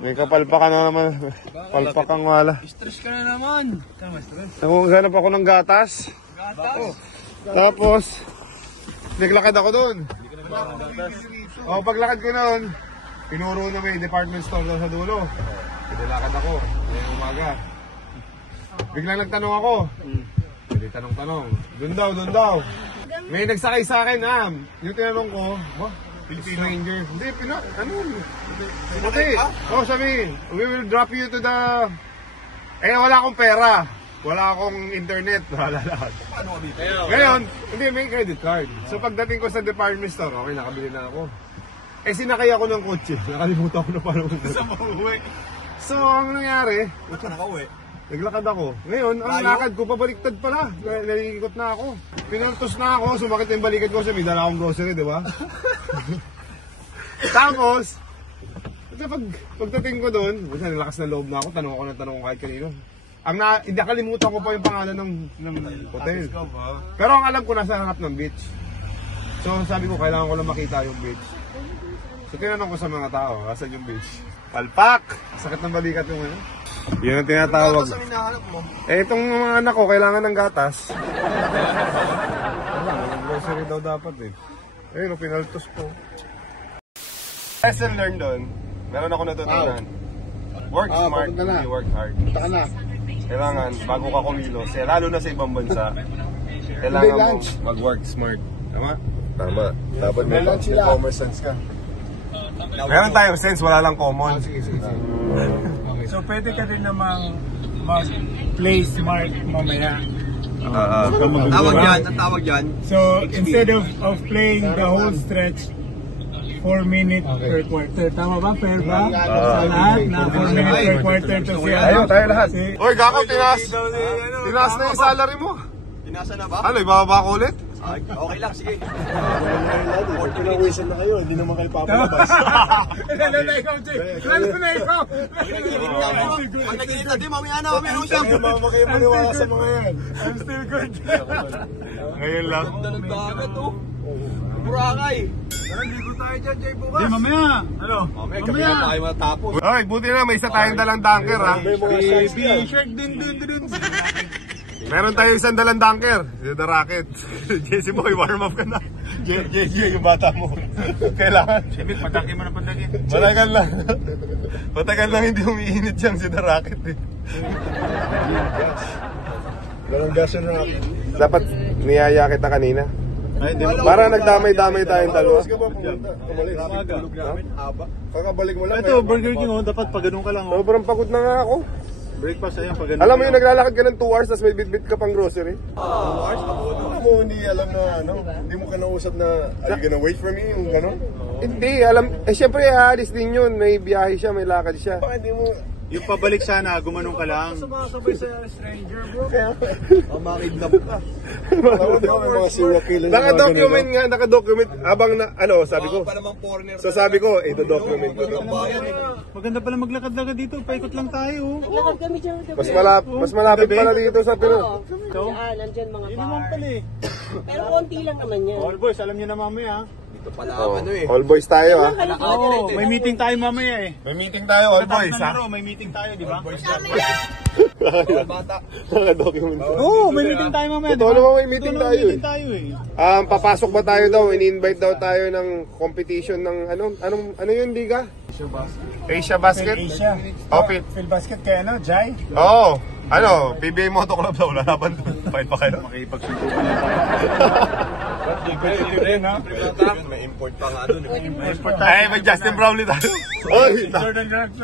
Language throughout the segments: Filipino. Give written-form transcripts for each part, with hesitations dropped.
May kapalpakan na naman. Palpakang wala. Stress ka na naman. Nangunganap ako ng gatas. Tapos, naglakad ako doon. O, paglakad ko noon, pinuro na may department store doon sa dulo. Pinalakad ako, ngayong umaga. Biglang nagtanong ako. Hindi tanong-tanong. Doon daw. May nagsakay sa akin, yung tinanong ko, stranger. Hindi, Puti. Oh, sabi, we will drop you to the... wala akong pera. Wala akong internet. Wala lahat. Ngayon, hindi, may credit card. So pagdating ko sa department store, okay, nakabili na ako. Sinakay ako ng kotse. Nakalimutan ko na paano. Saan mo uwi? So, ang nangyari, naglakad ako. Ngayon, ang lakad ko, pabaliktad pala. Nalilikot na ako. Pinultos na ako, sumakit yung balikat ko. Sabi, dala akong grocery, di ba? Tapos, pagdating ko doon, nalakas na loob na ako, tanong ako kahit kanino. Nakalimutan ko pa yung pangalan ng hotel. Pero ang alam ko, nasa harap ng beach. So, sabi ko, kailangan ko lang makita yung beach. So, tinanong ko sa mga tao, asan yung beach? Palpak! Sakit ng balikat yung ano. Yun ang tinatawag. Itong mga anak ko, kailangan ng gatas. Grocery daw dapat pinaltos ko. Lesson learned doon. Meron ako natutunan. Work smart, hindi work hard. Punta ka na. Kailangan, bago ka kumilos, lalo na sa ibang bansa, kailangan mo mag-work smart. Tama? Tama. Dapat may common sense ka. Meron tayong sense, wala lang common. Sige. So pwede ka rin namang mag-play smart mamaya. Tawag yan. So instead of playing the whole stretch, 4 minutes per quarter. Tama ba? Fair ba? Sa lahat na 4 minutes per quarter to siya. Ayun, tayo lahat. Oy, Gako, tinaas na yung salary mo. Tinasa na ba? Ano, ibababa ko ulit? Okay lang, sige. Pinawisan na kayo, hindi naman kayo papalabas. Lalo na ikaw, Jay. Lalo na ikaw. Pag nag-iita din, mamaya na kami nung siyam. Mama kayo maniwala sa mga yan. I'm still good. Ngayon lang. Dalag dagat, Burakay. Ligo tayo dyan, Jay, bukas. Di, mamaya. Ano? Mamaya, gabi na tayo matapos. Oy, buti na, may isa tayong dalang dunker, ha? Baby shark din. Meron tayo isang dalang dunker. The Rocket. Jesse Boy, warm up ka na. JJ, yung bata mo. Kailangan. Sibit, padaki mo na padaki. Matagal lang hindi umiinit siyang si The Rocket, Walang gas and rocket. Dapat niyaya kita kanina. Para nagdamay-damay tayong dalawa. Kakabalik mo lang. Ito, Burger King, dapat pag ganun ka lang. Sobrang pagod na nga ako. Breakfast ayun, pag ganun. Alam mo yung naglalakad ka ng 2 hours tapos may bit-bit ka pang grocery? 2 hours? Alam mo, hindi alam na hindi mo kanausap na, are you gonna wait for me? Yung gano'n? Hindi, alam. Siyempre, aalis din yun. May biyahe siya, may lakad siya. Baka hindi mo... Yung pabalik sana, gumanong ka lang. Sumasabay sa stranger, bro. Makidnap ka. Alam mo, may mga serial killer. Naka-document. Habang sabi ko. So sabi ko, ito-document ko. Maganda pala maglakad-lakad dito, paikot lang tayo. Lakad kami dyan. Mas malapit pala dito sa Pino. Nandyan mga Yun naman pala Pero konti lang naman yan. All boys, alam nyo na mamaya. Ito pala All boys tayo, ha? May meeting tayo mamaya May meeting tayo, all boys, ha? May meeting tayo, di ba? Naka-document. Oo, may meeting tayo mamaya, di ba? Totoo naman may meeting tayo, papasok ba tayo daw? Ini-invite daw tayo ng competition ng ano yun, Liga? Asia Basket? Phil Basket kaya Jai? Oo. PBA Moto Club daw, lalaban doon. Fight pa kayo? Makipagsuntukan lang tayo. May import pa nga doon. May Justin Brownlee tayo. Oy!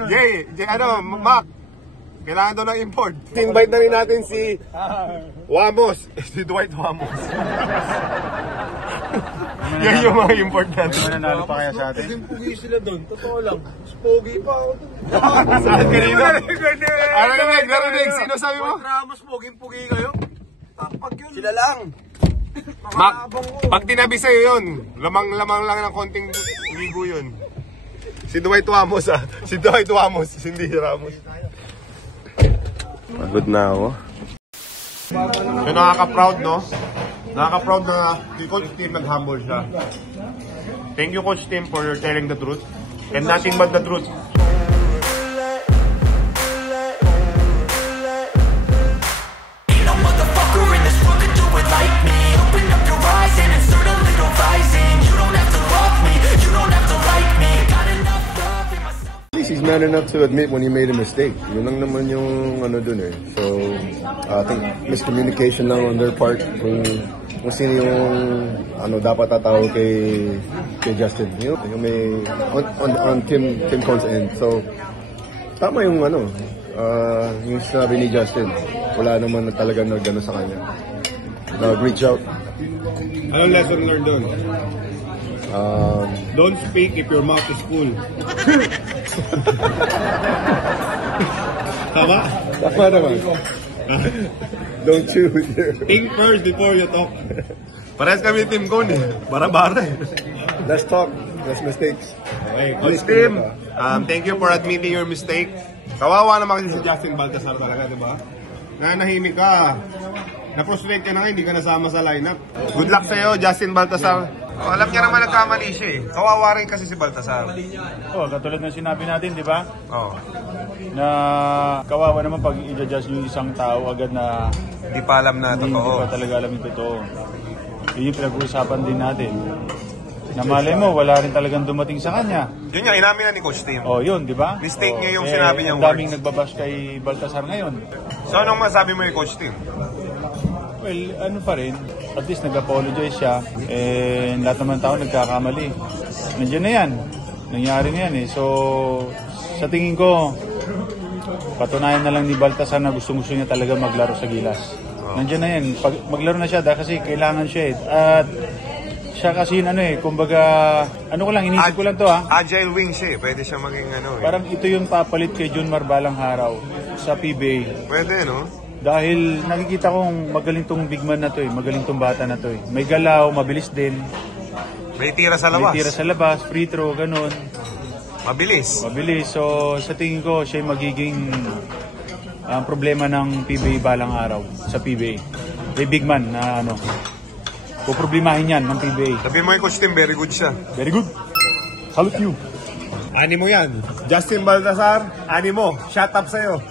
Jay, Mac. Kailangan daw ng import. Invite na rin natin si Wamos. Si Dwight Wamos. Yan yung mga import natin. Mananalo pa kaya sa atin? Pugi sila doon. Totoo lang. Pogi pa ako doon. Saan kanino? Narinig. Sino sabi mo? Ramos, puging-pugi kayo. Takpag yun. Sila lang. Mac, pag tinabi sa'yo yun, lamang-lamang lang ng konting ligo yun. Si Dwight Wamos, Si Dwight Wamos, hindi Ramos. Pagod na ako. So nakaka-proud, no? Nakaka-proud na si Coach Tim nag-humble siya. Thank you, Coach Tim, for telling the truth. And nothing but the truth. man enough to admit when he made a mistake. Yun lang naman yung ano dun eh. So, I think miscommunication lang on their part kung sino yung ano dapat tatawag kay Justin. You know, yung may on Tim Cohn's end. So, tama yung ano, yung sinabi ni Justin. Wala naman talaga nagano sa kanya. Reach out. Anong lesson learned doon? Don't speak if your mouth is full. Tama? Tama naman. Don't chew with your... Think first before you talk. Parehas kami Tim Cohn eh. Bara-bara eh. Let's talk. Less mistakes. Okay, Coach Tim, thank you for admitting your mistake. Kawawa naman kasi si Justin Baltasar talaga, di ba? Nanahimik ka. Na-frustrate ka na nga, hindi ka nasama sa lineup. Good luck sa'yo, Justin Baltasar. Oh, alam niya naman nagkamali siya eh. Kawawa rin kasi si Baltasar. Katulad ng sinabi natin, di ba? Oh. Na kawawa naman pag i-judge yung isang tao agad na Hindi pa alam na hindi totoo. pa talaga alam yung totoo. Yun yung pinag-uusapan din natin. Na malay mo, wala rin talagang dumating sa kanya. Yun nga, inamin na ni Coach Tim. Yun, di ba? Mistake niya yung sinabi niyang ang daming words. nagbabash kay Baltasar ngayon. So anong masabi mo kay Coach Tim? Well, ano pa rin, at least nag-apologize siya. Lahat naman tao nagkakamali. Nandiyan na yan. Nangyari na yan eh. So, sa tingin ko, patunayan na lang ni Baltasar na gusto niya talaga maglaro sa Gilas. Nandiyan na yan. Pag maglaro na siya dahil kasi kailangan siya eh. At siya kasi yun kumbaga, ano ko lang, inisip ko lang to Agile wing siya eh. Pwede siya maging ano eh. Parang ito yung papalit kay Junmar Balang Haraw sa PBA. Pwede no? Dahil nakikita kong magaling tong big man na to eh. Magaling tong bata na to eh. May galaw, mabilis din. May tira sa labas. May tira sa labas, free throw, ganun. Mabilis. Mabilis. So, sa tingin ko, siya yung magiging problema ng PBA balang araw sa PBA. May big man na puproblemahin yan ng PBA. Sabi mo kay Coach Tim, very good siya. Very good. Salute you. Ani mo yan. Justin Baltasar, ani mo. Shut up sa'yo.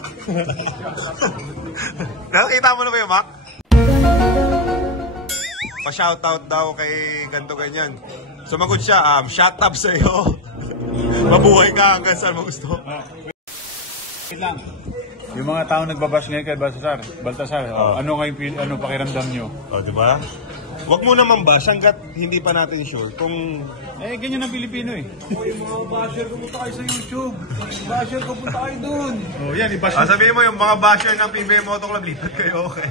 Nakita mo na ba yung Mac? Pa-shoutout daw kay ganto ganyan. Sumagot siya, shut up sa'yo. Mabuhay ka hanggang saan mo gusto. Wait lang. Yung mga tao nagbabash ngayon kay Baltasar, ano ngayon pakiramdam nyo? Di ba? Huwag mo naman ba, hanggat hindi pa natin sure kung... ganyan ang Pilipino eh. Yung mga basher, pumunta kayo sa YouTube. Basher, pupunta kayo dun. Yan, i-bash sabihin mo yung mga basher ng PBA Moto Club, lipat kayo, okay.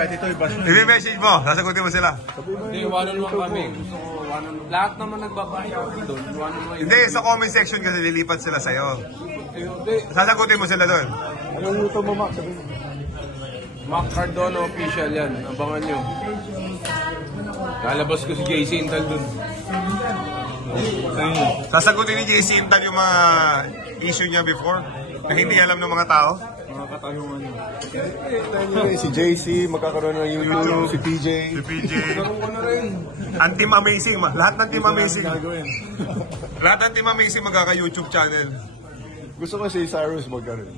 kahit ito i-bash nyo. I-message mo, sasagutin mo sila. Hindi, one-on-one kami. Gusto ko, lahat naman nagbabaya ako doon. One-on-one. Hindi, sa comment section kasi lilipat sila sa'yo. Sasagutin mo sila doon. Anong luto mo, Mac? Sabi mo. Mac Cardona official yan. Abangan nyo. Lalabas ko si JC Intal dun. Sasagutin ni JC Intal yung mga issue niya before na hindi alam ng mga tao. Mga katanungan nyo. Si JC, magkakaroon ng YouTube, si PJ. Si PJ. Ang Team Amazing. Lahat ng Team Amazing. Lahat ng Team Amazing magkaka-YouTube channel. Gusto ko si Cyrus magkaroon.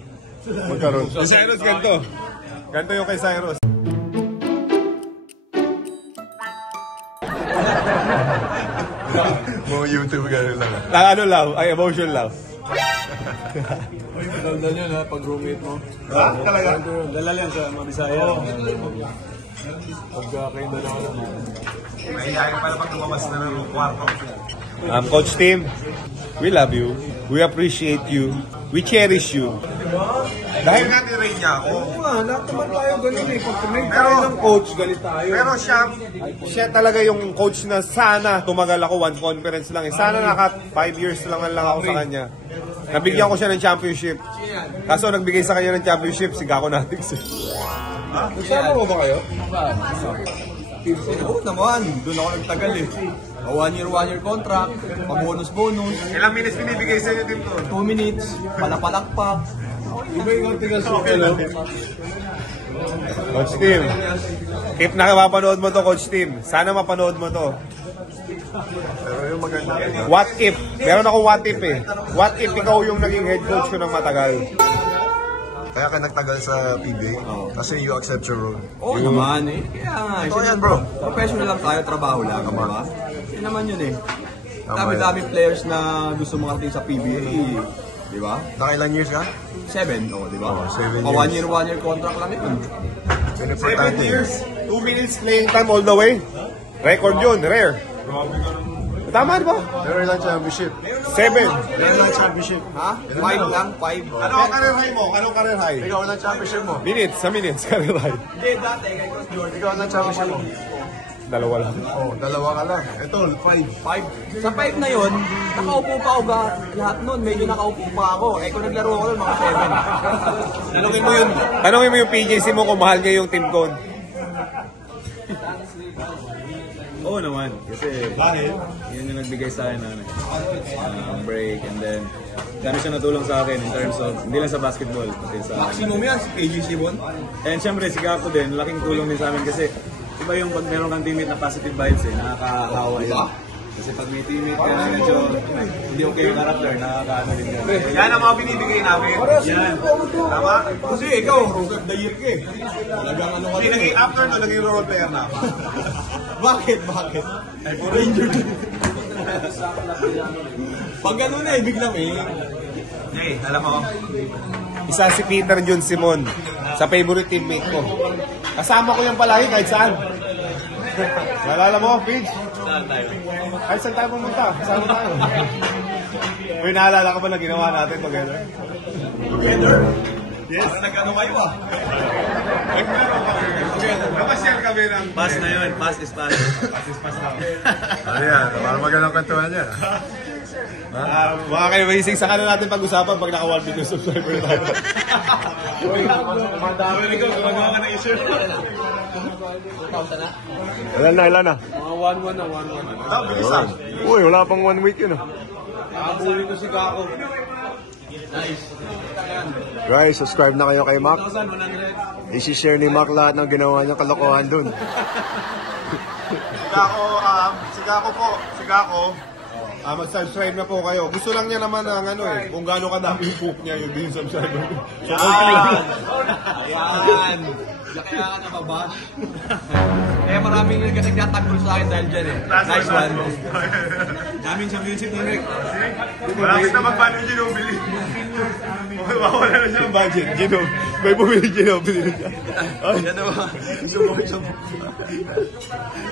Si Cyrus ganito. Ganito yung kay Cyrus. Mga YouTube gano'n lang. Ano lang? Ay, emotion lang. Daldal yun ha, pag roommate mo. Ha? Talaga? Dalal yan sa mga Bisaya. Pagka kayo dalawa lang. Mahihayin pala pag lumabas na ng kwarto. Coach Tim, we love you. We appreciate you. We cherish you. Dahil nga nirate niya ako. Oo nga, lahat naman tayo ganun eh. Pag tumig tayo ng coach, galit tayo. Pero siya talaga yung coach na sana tumagal ako one conference lang. Sana naka 5 years lang ako sa kanya. Nabigyan ko siya ng championship. Kaso nagbigay sa kanya ng championship, si Gako Natics. Nagsama mo ba kayo? Oo naman, doon ako nagtagal eh. 1 year contract, pa-bonus. Ilang minutes binibigay sa inyo dito? 2 minutes, palapalakpak. Iba yung tigas mo. Coach Tim, if nakapapanood mo to, Coach Tim, sana mapanood mo to. Pero yung maganda. What if? Meron akong what if eh. What if ikaw yung naging head coach ko ng matagal? Kaya ka nagtagal sa PBA kasi you accept your role. Oo naman eh. Kaya nga. Ito yan bro. Professional lang tayo, trabaho lang. Diba? Yun naman yun eh. dami players na gusto makarating sa PBA. Di ba? Nakailan years ka? 7, di ba? Oo, 7 1 years. year contract lang yun. 7 years, 2 minutes playing time all the way. Record yun, rare. Tama di ba? Pero ilang championship? 7. Ilang championship? Ha? 5 lang, 5. Ano ang career high mo? Anong career high? Ikaw ilang championship mo? Minutes, sa minutes, career high. Hindi, dati, kay Coach George. Ikaw ilang championship mo? Dalawa lang. Oh, 2 ka lang. Ito, 5. 5. Sa 5 na yun, nakaupo pa ako lahat nun. Medyo nakaupo pa ako. Kung naglaro ako nun, mga 7. Tanungin mo yung PJC mo kung mahal niya yung team code. Oo naman, kasi yun yung nagbigay sa akin ng break, and then dami siya natulong sa akin in terms of, hindi lang sa basketball, kasi sa Maximum yan, si PGC Bon. and syempre si Gapo din, laking tulong din sa amin kasi iba yung pag meron kang teammate na positive vibes nakakahawa yun. Kasi pag may teammate ka na medyo hindi okay yung character, nakakaano din ka. Yan ang mga binibigay namin. Yan. Tama? Kasi ikaw, Rookie of the Year ka eh. Talagang ano ka Hindi, din eh. naging after no, naging role player na ako. Bakit? Ay, puro injured. Pag gano'n eh, biglang eh. Hey, alam mo, isa si Peter John Simon sa favorite teammate ko. Kasama ko yan palagi kahit saan. Nalala mo, Pidge? Kahit saan tayo pumunta, kasama tayo. Uy, naalala ka ba na ginawa natin together? Together? Yes. Parang nag-ano kayo ah. Nakasyal kami ng... Pass na yun, pass is pass. Ano yan? Para magandang kwentuhan yan. Mga kayo, sa kanan natin pag-usapan pag naka 1 million subscriber tayo. Madami ikaw, gumagawa ka ng issue. Ilan na? Mga 1-1 na 1-1. Uy, wala pang 1 week yun. Nakabuli ko si Kako. Guys, subscribe na kayo kay Mac. 1,100. I-share ni Mac lahat ng ginawa niyang kalokohan dun. Si Gako, mag-subscribe na po kayo. Gusto lang niya naman ng ano eh, kung gaano kadami yung poop niya, yun din yung subscriber. So, Ayan! Kaya ka nababash. Eh maraming nagtatanggol sa akin dahil dyan eh. Nice one. Daming championship ni Rick. malapit na magpano yung Ginobili. Mawala na siya ang budget. May bumili Ginobili na siya. Yan naman.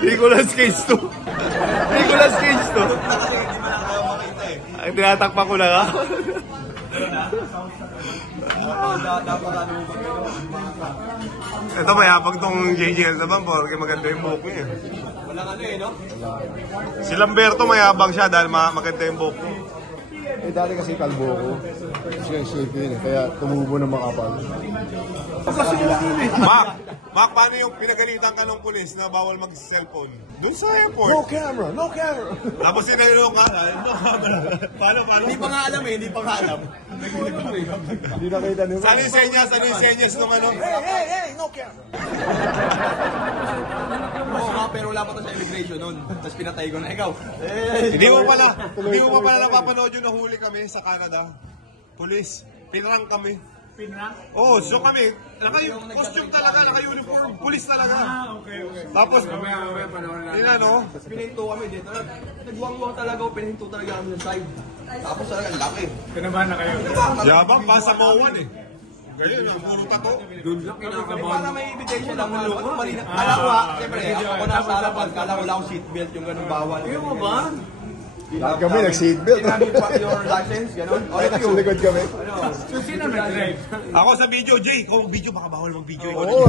Nicolas Cage to. Nicolas Cage to. Ay, tinatakpa ko na nga. Ito mayabang tong JJL naman porque maganda yung buhok niya. Walang ano eh, no? Si Lamberto mayabang siya dahil maganda yung buhok niya. Eh, dati kasi kalbo ko. Siya shape yun eh. Kaya tumubo ng makapal. Mac, paano yung pinagalitan ka ng pulis na bawal mag-cellphone? Doon sa airport. No camera! Tapos sinayong ka, no camera. Paano? Hindi pa nga alam eh, hindi pa nga alam. Hindi nakita niyo. Saan yung senyas nung ano? Oo nga, pero wala pa to sa immigration nun. Tapos pinatay ko na ikaw. Hindi mo pala napapanood yung nahuli kami sa Canada. Police, pinrang kami. Pinrang? Oo, so kami, costume talaga, naka-uniform, police talaga. Okay. Tapos, Panahon lang. ano, Pininto kami dito. Nagwang-wang talaga, pininto talaga kami sa side. Tapos talaga, ang laki. Kinabahan na kayo. yabang pa sa Mowan eh. Ganyan, yung puro tato. Para may invitation lang. Kala ko siyempre, ako nasa harapan, kala ko lang akong seatbelt, yung ganun bawal. Yung mo ba? Lahat kami nag-seatbelt. Your license, ganun? Kaya nasa likod kami. So, sino nag-drive? Ako sa video, Jay, kung video baka bawal mag-video. Oo,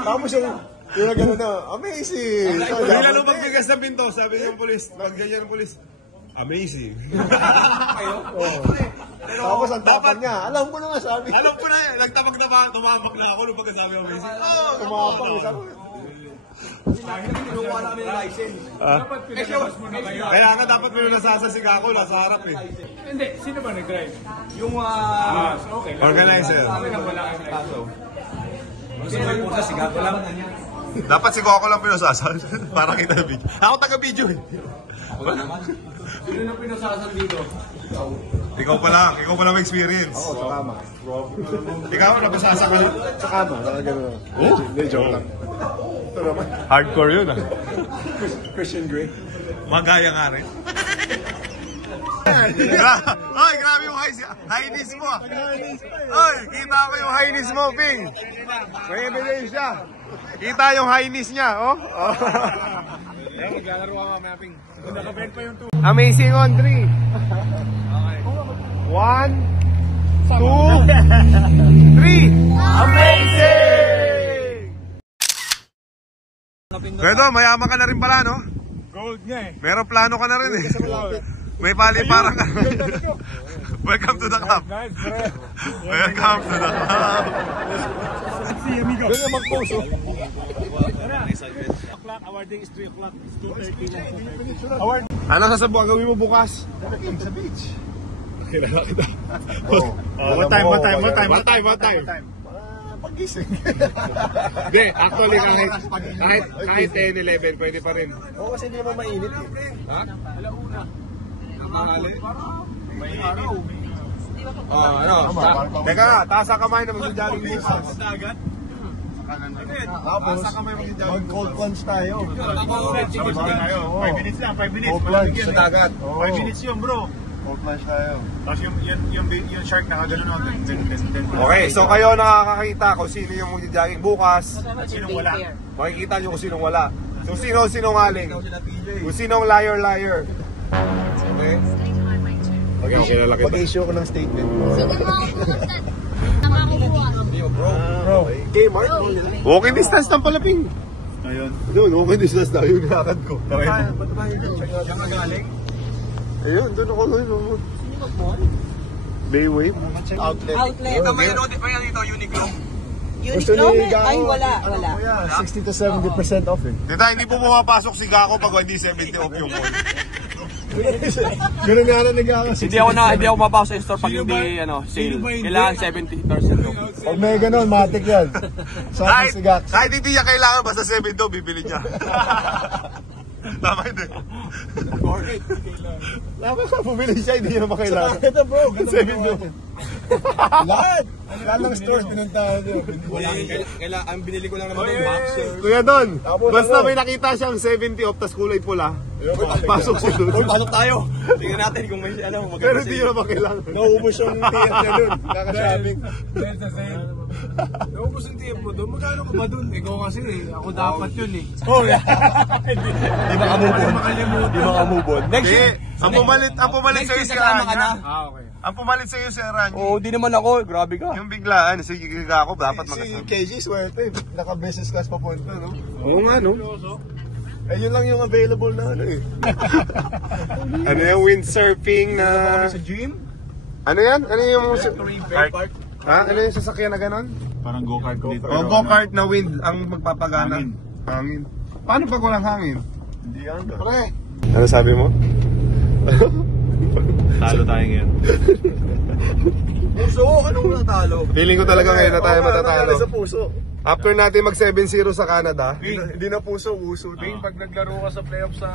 tapos yung gano'n na, amazing! Bigla nung magbigas ng pinto, sabi ng polis, pag ganyan ng polis, amazing. Tapos ang tapang niya, alam ko na nga sabi. Alam ko na eh, nagtapak na ba, tumamak na ako nung pagkasabi amazing. Tumapang, sabi. Kinukuha namin yung license. Dapat pinalabas mo na kayo. Kaya nga dapat may nasasasig ako, nasa harap eh. Hindi, sino ba nag-drive? Yung Okay. Organizer. Sabi na wala kasi. kaso. Gusto mo yung pusa, sigato lang. Dapat si Coco lang pinasasal para kita na video. Ako taga-video eh. Sino na pinasasal dito? Ikaw pa lang experience. Oo, sa kama. Ikaw, napasasa ka. Sa kama, gano'n. Hindi, joke lang. Ito naman. Hardcore yun ah. Christian Grey. Magaya nga rin. Ay, grabe yung highness mo. Ay, kita ko yung highness mo, Ping. May ebidensya. Kita yung highness niya, oh. Maglalaro ka mamaya, Ping. Nakabend pa yung 2. Amazing on 3. 1, 2, 3. Amazing! Pero mayaman ka na rin pala, no? Gold nga eh. Meron plano ka na rin eh. May paliparang ka. Welcome to the club. Nice, bro. Welcome to the club. Si amigo. Doon na mag-post, oh. Awarding is 3 o'clock. It's 2:30 lang. Award. Ano sasabuhan gawin mo bukas? Sa beach. Kailangan kita. What time? Pag-gising. Hindi, actually kahit 10, 11, pwede pa rin. Oo, kasi hindi naman mainit eh. Ha? Teka nga, taas ang kamay na mag-jogging bukas. Mag-cold plunge tayo. 5 minutes lang, 5 minutes. Cold plunge Sa dagat. 5 minutes yun, bro. Cold plunge tayo. Tapos yung shark nakagano'n ako. Okay, so kayo nakakakita kung sino yung mag-jogging bukas. At sinong wala? Makikita nyo kung sinong wala. So sino sinungaling? Kung sinong liar. Okay? Okay, kilala kita. Pag-issue ko ng statement. Bro, Kmart. Walking distance ng palaping. Ayun. Doon, walking distance na yung lakad ko. Ba't ba yung magaling? Ayun, doon ako ngayon. Daywave. Outlet. May notif pa yan dito, Uniqlo. Uniqlo? Ay, wala. 60 to 70% off eh. Tita, hindi po pumapasok si Gako pag hindi 70 off yung mall. Ganun nga na nag-akas. Hindi ako mapasok sa store pag hindi sale. Kailangan 70% off. Pag may ganun, matik yan. Sa si Gax. Kahit hindi niya kailangan, basta 7 daw, bibili niya. Tama hindi. Tama ka, bumili siya, hindi niya makailangan. Ito bro, ganun daw. Lahat! Lahat ng stores pinuntahan niyo. Ang binili ko lang naman ng boxer. Kuya Don, basta may nakita siyang 70 off tas kulay pula. Pasok siya doon. Uy, pasok tayo. Tingnan natin kung may maganda. Pero hindi niya naman kailangan. Naubos yung tiyak niya doon. Kaka-shopping. Naubos yung tiyap mo doon. Magkano ka ba doon? Ikaw kasi ako dapat yun eh. Oh, yeah. Di makamove on. Next Hindi. year. Ang pumalit sa'yo si Anya. Okay. Ang pumalit sa'yo si Randy. Oo, di naman ako. Grabe ka. Yung biglaan, si Gako dapat Si makasama. KG, swerte. Naka-business class papunta, no? Oo nga, no? Eh, yun lang yung available na ano eh. Ano yung windsurfing na... Sa gym? Ano yan? Ano yung... Park. Ha? Ano yung sasakyan na ganon? Parang go-kart dito. O, go-kart na wind ang magpapagana. Hangin. Paano pag walang hangin? Hindi yan. Pre! Ano sabi mo? Talo tayo ngayon. Puso, anong natalo? Feeling ko talaga ngayon na tayo matatalo. Sa puso. After natin mag 7-0 sa Canada, Hindi na puso, uso. Pag naglaro ka sa playoff sa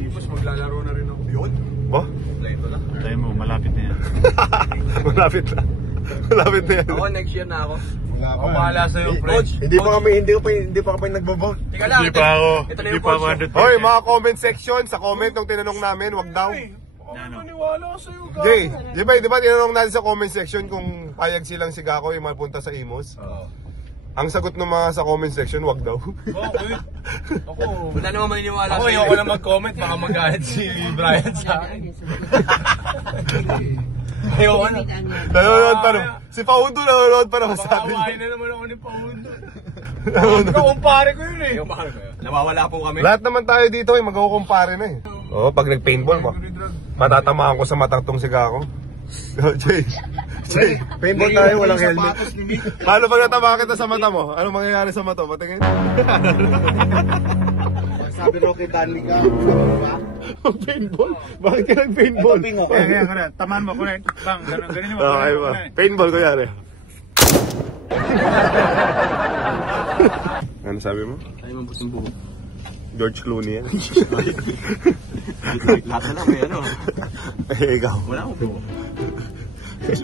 Ipos, maglalaro na rin ako. Yun? ba? Tayo mo, malapit na yan. Malapit na. Malapit na yan. Ako, next year na ako. Ako bahala sa'yo, Fred. Hindi pa kami nagbo-vote. Tika lang. Hindi pa ako. Ito na Hindi yung pa ako post. 100%. Hoy, mga comment section, sa comment nung tinanong namin, wag daw. Maniwala ko sa'yo, Gako. Jay, di ba tinanong natin sa comment section kung payag silang si Gako yung mapunta sa Imos? Ang sagot ng mga sa comment section, wag daw. Okay. Ako. Wala naman maniniwala Ako, sa'yo. ayoko na mag-comment. Baka magalit si Brian sa akin. Ayoko na. Nanonood pa naman. Si Paundo nanonood pa naman sa atin. Pakawain na naman ako ni Paundo. Kumpare ko yun eh. Nawawala po kami. Lahat naman tayo dito ay magkukumpare na eh. Oo, pag nag-paintball mo, matatamaan ko sa matang tong si Gako. Jay, Paintball tayo, walang helmet. paano pag natamaan kita sa mata mo? Anong mangyayari sa mata? Patingin? Sabi ro kay Danica. Paintball? Bakit ka nag-paintball? Kaya, tamaan mo, correct. Bang, ganun mo. Okay ba? Paintball ko yan eh. Ano sabi mo? Ay, mabuting buhok. George Clooney yan. Lahat na lang, may ano. Eh, ikaw. Wala akong buhok.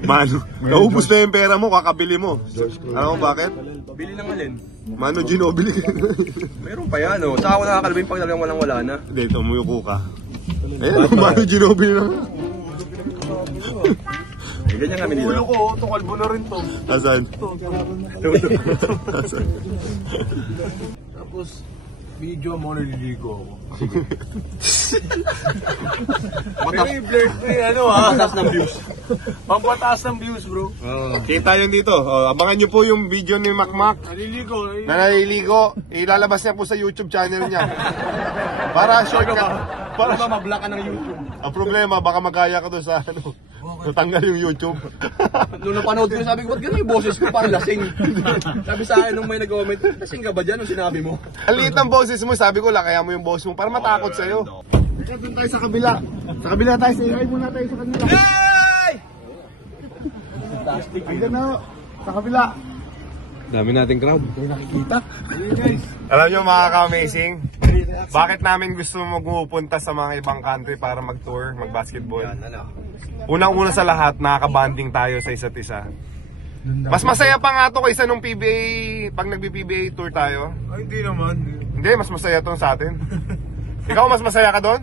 Mano, naubos na yung pera mo, kakabili mo. Alam mo bakit? Bili ng alin. Mano, Ginobili. Meron pa yan, oh. Saka ako nakakalabing pag talagang wala na. Hindi, ito mo yung kuka. Ayun, Mano, Ginobili na. Ganyan kami dito. Ulo ko, ito kalbo na rin to. Asan? Tapos, video mo naliligo ako. Pero yung blurred ko yung ano ha. Pampataas ng views. Pampataas ng views bro. Kita yun dito. Abangan nyo po yung video ni Macmac Naliligo. na naliligo. Ilalabas niya po sa YouTube channel niya. Para shortcut. Para ba mablock ka ng YouTube? Ang problema, baka magkaya ka doon sa ano. Natanggal yung YouTube. Nung napanood ko, sabi ko, ba't gano'n yung boses ko? Parang lasing. Sabi sa akin nung may nag-comment, lasing ka ba dyan nung sinabi mo? Ang liit ng boses mo, sabi ko, lakaya mo yung boss mo para matakot sa'yo. Teka, doon tayo sa kabila. Sa kabila tayo, say muna tayo sa kanila. Hey! Fantastic. Ayun na, sa kabila. Dami nating crowd. May nakikita. Alam nyo mga ka-amazing, bakit namin gusto magpupunta sa mga ibang country para mag-tour, mag-basketball? Unang-una sa lahat, nakaka-bonding tayo sa isa't isa. Mas masaya pa nga to kaysa nung PBA, pag nagbi-PBA tour tayo. Ay, hindi naman. Hindi, mas masaya to sa atin. Ikaw, mas masaya ka doon?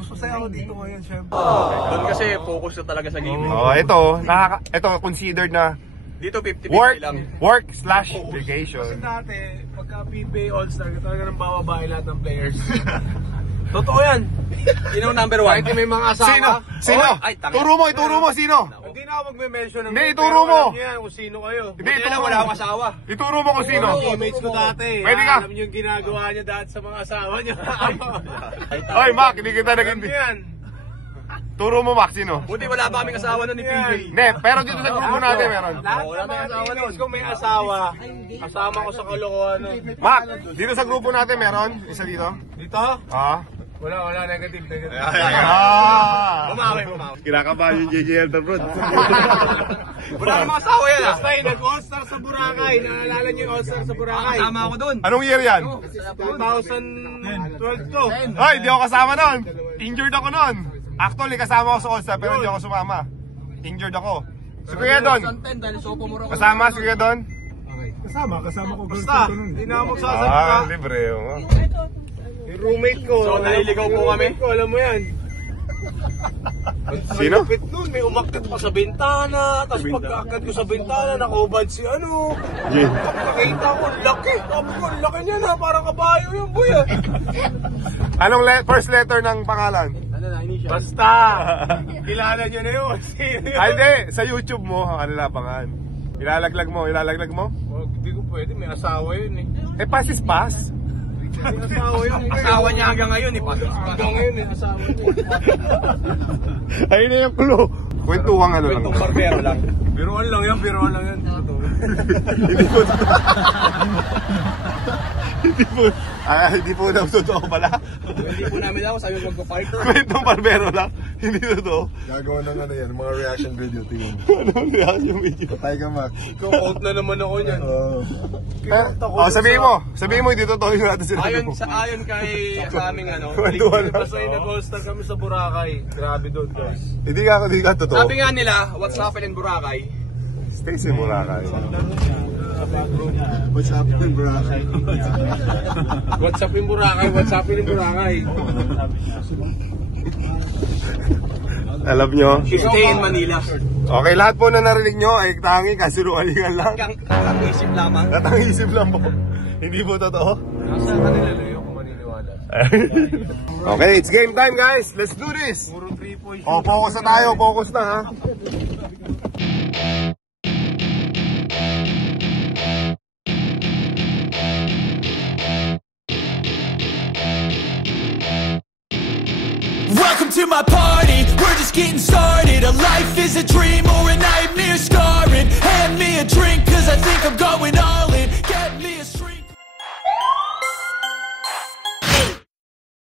Mas masaya ako dito ngayon, syempre. Doon kasi focus ka talaga sa gaming. Ito considered na Dito 50-50 lang. work/vacation. Dati, pagka PBA All-Star, talaga nang bababae lahat ng players. Totoo yan. Sino ang number 1? Kahit may mga asawa. Sino? Ay, tanga. Ituro mo, sino? Hindi na ako magme-mention ng Hindi, ituro mo. Alam niyo yan kung sino kayo. Hindi, Hindi lang, wala akong asawa. Ituro mo kung sino. Teammates ko dati. Pwede ka. Alam niyo yung ginagawa niya dati sa mga asawa niya. Oy, Mac, hindi kita Alam naging... niyo yan. Turo mo, Mac, sino? Buti wala pa kaming asawa nun ni PJ. Hindi, pero dito sa grupo natin meron. Lahat ng mga teammates ko may asawa. Kasama ko sa kalokohan. Mac, dito sa grupo natin meron. Isa dito. Dito? Wala, negative. Bumawi. Kinakabahan yung JJ Elderbroad. Wala namang asawa yan ah. Basta nag-all-star sa Boracay. Naalala niyo yung all-star sa Boracay? Kasama ako dun. Anong year yan? 2012 to. Ay, di ako kasama nun. Injured ako nun. Actually, kasama ako sa All-Star pero hindi ako sumama. Injured ako. Si Kuya Don. Kasama si Kuya Don? Kasama ko. Basta, hindi na ako magsasalita. Libre. Yung roommate ko. So, naliligaw po kami? Roommate ko, alam mo yan. Sino? Malapit nun, may umakit pa sa bintana. Tapos pagkakad ko sa bintana, nakubad si ano. Nakita ko, laki. Sabi ko, laki niya na. Parang kabayo yung boy ah. Anong first letter ng pangalan? Basta, kilala niyo na yun. Ay, di. Sa YouTube mo, ano lapangan? Ilalaglag mo. Oh, hindi ko pwede, may asawa yun eh. Pass is pass. May asawa yun. Asawa niya hanggang ngayon eh. Hanggang ngayon may asawa niya. Ayun na yung clue. Kwentuhang ano lang. Kwentong barbero lang. Biruan lang yan. Hindi po totoo. Hindi po daw totoo pala. Hindi po namin ako, sabi magpa-fighter. Kwentong barbero lang. Hindi totoo. Gagawa ng ano yan, mga reaction video, tingin. Anong reaction video? Patay ka, Mac. Ikaw, out na naman ako niyan. Sabihin mo, hindi totoo yung natin sinabi mo. Ayon kay sa aming ano. Kwentuhan lang. Basta yung nag-all-star kami sa Boracay. Grabe doon, guys. Hindi ka totoo. Sabi nga nila, what's happening in Boracay? Stay sa Boracay. What's happening, bro? What's up in Boracay? Alam nyo? Stay in Manila. Okay, lahat po na narinig nyo ay tangi kasinungalingan lang. Isip lamang. Natang-isip lang po. Hindi po totoo. Nasa kanila layo kung maniniwala. Okay, it's game time guys. Let's do this. Puro 3 points. Focus na tayo. Focus na ha. Welcome to my party, we're just getting started. A life is a dream or